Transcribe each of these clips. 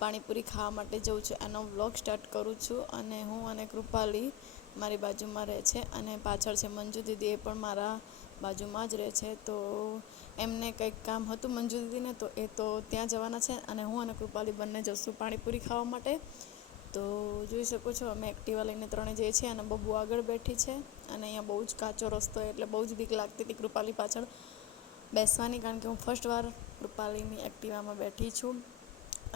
પાણીપુરી ખાવા માટે જઉં છું એનો વ્લોગ સ્ટાર્ટ કરું છું. અને હું અને કૃપાલી મારી બાજુમાં રહે છે અને પાછળ છે મંજુ દીદી, એ પણ મારા બાજુમાં જ રહે છે. તો એમને કંઈક કામ હતું મંજુ દીદીને, તો એ તો ત્યાં જવાના છે અને હું અને કૃપાલી બંને જઈશું પાણીપુરી ખાવા માટે. તો જોઈ શકો છો અમે એક્ટિવા લઈને ત્રણે જઈએ છીએ અને બબુ આગળ બેઠી છે. અને અહીંયા બહુ જ કાચો રસ્તો એટલે બહુ જ બીક લાગતી હતી કૃપાલી પાછળ બેસવાની, કારણ કે હું ફર્સ્ટ વાર કૃપાલીની એક્ટિવામાં બેઠી છું.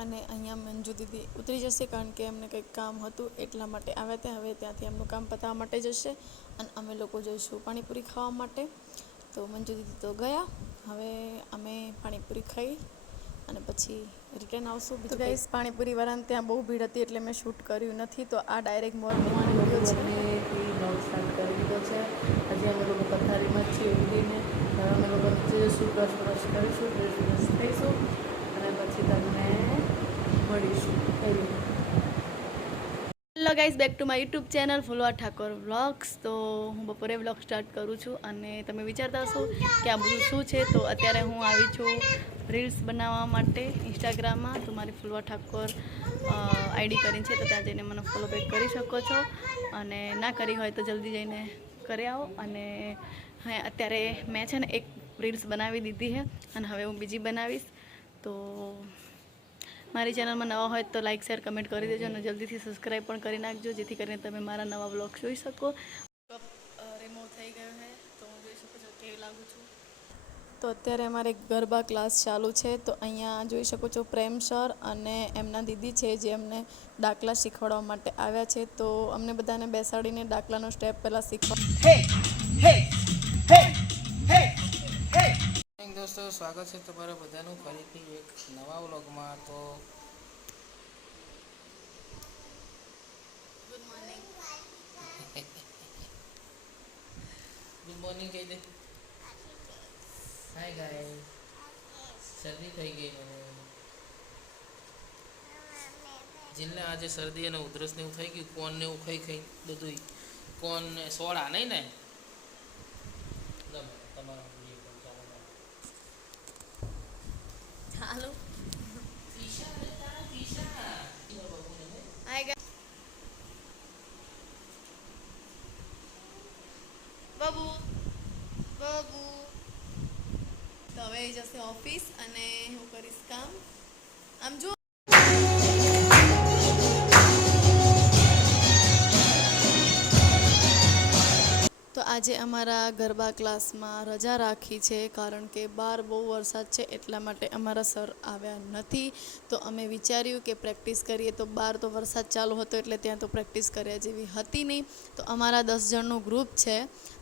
અને અહીંયા મંજુ દીદી ઉતરી જશે કારણ કે એમને કંઈક કામ હતું એટલા માટે આવ્યા ત્યાં. હવે ત્યાંથી એમનું કામ પતાવવા માટે જશે અને અમે લોકો જઈશું પાણીપુરી ખાવા માટે. તો મંજુ દીદી તો ગયા, હવે અમે પાણીપુરી ખાઈ અને પછી રિટર્ન આવશું. બીજું ગાઈસ પાણીપુરી વાળાને ત્યાં બહુ ભીડ હતી એટલે મેં શૂટ કર્યું નથી. તો આ ડાયરેક્ટ મોર્નિંગનો વિડીયો છે. બ્લોગ સ્ટાર્ટ કરી દીધો છે. હજી અમે લોકો પથારીમાં જ છીએ ઊંઘીને. હવે અમે લોકો નીચે જઈશું, બ્રશ કરીશું, ડ્રેસ થઈશું અને પછી તમને મળીશું. Hello guys, back to my YouTube channel Fulwa Thakor vlogs. તો હું બપોરે વ્લોગ સ્ટાર્ટ કરું છું અને તમે વિચારતા હશો કે આ બધું શું છે. તો અત્યારે હું આવી છું રીલ્સ બનાવવા માટે ઇન્સ્ટાગ્રામમાં. તો મારી ફુલવા ઠાકોર આઈડી કરીને છે, તો ત્યાં જઈને મને ફોલો બેક કરી શકો છો. અને ના કરી હોય તો જલ્દી જઈને કરી આવો. અને હા, અત્યારે મેં છે ને એક રીલ્સ બનાવી દીધી છે અને હવે હું બીજી બનાવીશ. તો મારી ચેનલમાં નવા હોય તો લાઇક શેર કમેન્ટ કરી દેજો અને જલ્દીથી સબસ્ક્રાઈબ પણ કરી નાખજો, જેથી કરીને તમે મારા નવા વ્લોગ જોઈ શકો. રિમૂવ થઈ ગયો છે તો હું જોઈ શકો છો કેવી લાગુ છું. તો અત્યારે અમારે ગરબા ક્લાસ ચાલુ છે. તો અહીંયા જોઈ શકો છો પ્રેમ સર અને એમના દીદી છે જે અમને ડાકલા શીખવાડવા માટે આવ્યા છે. તો અમને બધાને બેસાડીને ડાકલાનો સ્ટેપ પહેલાં દોસ્તો, સ્વાગત છે તમારા બધાનું ફરીથી એક નવા વ્લોગમાં. તો ગુડ મોર્નિંગ કહી દે. હાય ગાય, શરદી થઈ ગઈ મને. જેને આજે શરદી અને ઉધરસ ને એવું થઈ ગયું, કોન ને એવું ખાઈ બધું. કોન ને સોડા નહીં ને તમારા ચાલો. બબુ બબુ તો હવે જશે ઓફિસ અને હું કરીશ કામ. આમ જો તો આજે અમારા ગરબા ક્લાસમાં રજા રાખી છે કારણ કે બહાર બહુ વરસાદ છે, એટલા માટે અમારા સર આવ્યા નથી. તો અમે વિચાર્યું કે પ્રેક્ટિસ કરીએ. તો બહાર તો વરસાદ ચાલુ હતો એટલે ત્યાં તો પ્રેક્ટિસ કર્યા જેવી હતી નહીં. તો અમારા 10 જણનું ગ્રુપ છે.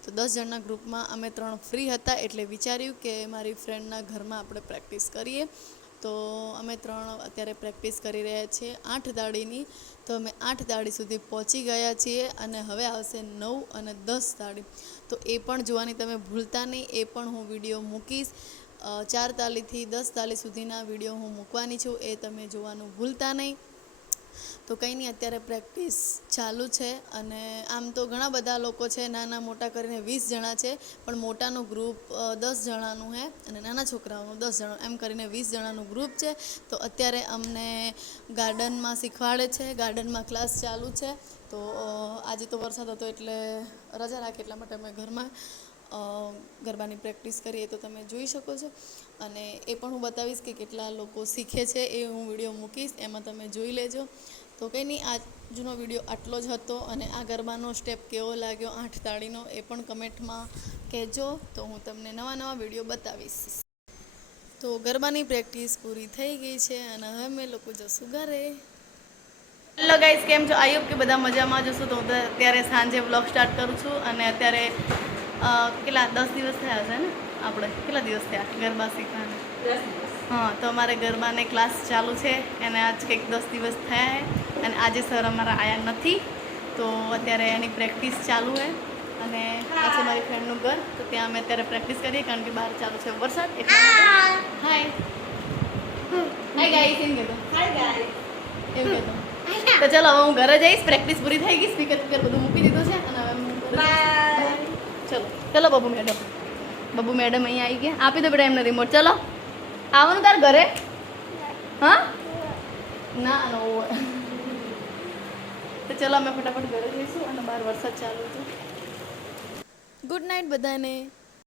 તો 10 જણના ગ્રુપમાં અમે 3 ફ્રી હતા એટલે વિચાર્યું કે મારી ફ્રેન્ડના ઘરમાં આપણે પ્રેક્ટિસ કરીએ. તો અમે 3 અત્યારે પ્રેક્ટિસ કરી રહ્યા છીએ 8 દાડીની. તો અમે 8 દાડી સુધી પહોંચી ગયા છીએ અને હવે આવશે 9 અને 10 દાડી. તો એ પણ જોવાની તમે ભૂલતા નહીં. એ પણ હું વિડીયો મૂકીશ. 4 તાલીથી 10 તાલી સુધીના વિડીયો હું મૂકવાની છું, એ તમે જોવાનું ભૂલતા નહીં. તો કંઈ નહીં, અત્યારે પ્રેક્ટિસ ચાલુ છે. અને આમ તો ઘણા બધા લોકો છે, નાના મોટા કરીને 20 જણા છે, પણ મોટાનું ગ્રુપ 10 જણાનું છે અને નાના છોકરાઓનું 10 જણા, એમ કરીને 20 જણાનું ગ્રુપ છે. તો અત્યારે અમને ગાર્ડનમાં શીખવાડે છે, ગાર્ડનમાં ક્લાસ ચાલુ છે. તો આજે તો વરસાદ હતો એટલે રજા રાખી, એટલા માટે અમે ઘરમાં ગરબાની પ્રેક્ટિસ કરીએ. તો તમે જોઈ શકો છો અને એ પણ હું બતાવીશ કે કેટલા લોકો શીખે છે, એ હું વિડીયો મૂકીશ, એમાં તમે જોઈ લેજો. તો કંઈ નહીં, આજનો વિડીયો આટલો જ હતો. અને આ ગરબાનો સ્ટેપ કેવો લાગ્યો 8 તાળીનો એ પણ કમેન્ટમાં કહેજો, તો હું તમને નવા વિડીયો બતાવીશ. તો ગરબાની પ્રેક્ટિસ પૂરી થઈ ગઈ છે અને હવે અમે લોકો જશું ઘરે. હેલો ગાઈઝ, કેમ છો? આઈ હોપ કે બધા મજામાં જશો. તો હું અત્યારે સાંજે વ્લોગ સ્ટાર્ટ કરું છું અને અત્યારે કેટલા 10 દિવસ થયા છે ને આપણે? કેટલા દિવસ થયા ગરબા શીખવાના? 10 દિવસ. હા, તો અમારે ગરબાને ક્લાસ ચાલુ છે અને આજ કંઈક 10 દિવસ થયા છે અને આજે સર અમારા આવ્યા નથી. તો અત્યારે એની પ્રેક્ટિસ ચાલુ છે અને પાછું મારી ફ્રેન્ડનું ઘર, તો ત્યાં અમે અત્યારે પ્રેક્ટિસ કરીએ કારણ કે બહાર ચાલુ છે વરસાદ. એટલે હાય ગાઈસ એમ કહેતો. હાય ગાઈસ એમ કહેતો. તો ચલો હવે હું ઘરે જઈશ. પ્રેક્ટિસ પૂરી થઈ ગઈ, સ્પીકર બધું મૂકી દીધું છે અને હવે ચલો બબુ મેડમ અહીંયા આવી ગયા. આપી દો બેટા એમને રિમોટ. ચલો આવવાનું તાર ઘરે. હા ના નો હોય. તો ચલો અમે ફટાફટ ઘરે જઈશું અને બહાર વરસાદ ચાલુ છે. ગુડ નાઇટ બધાને.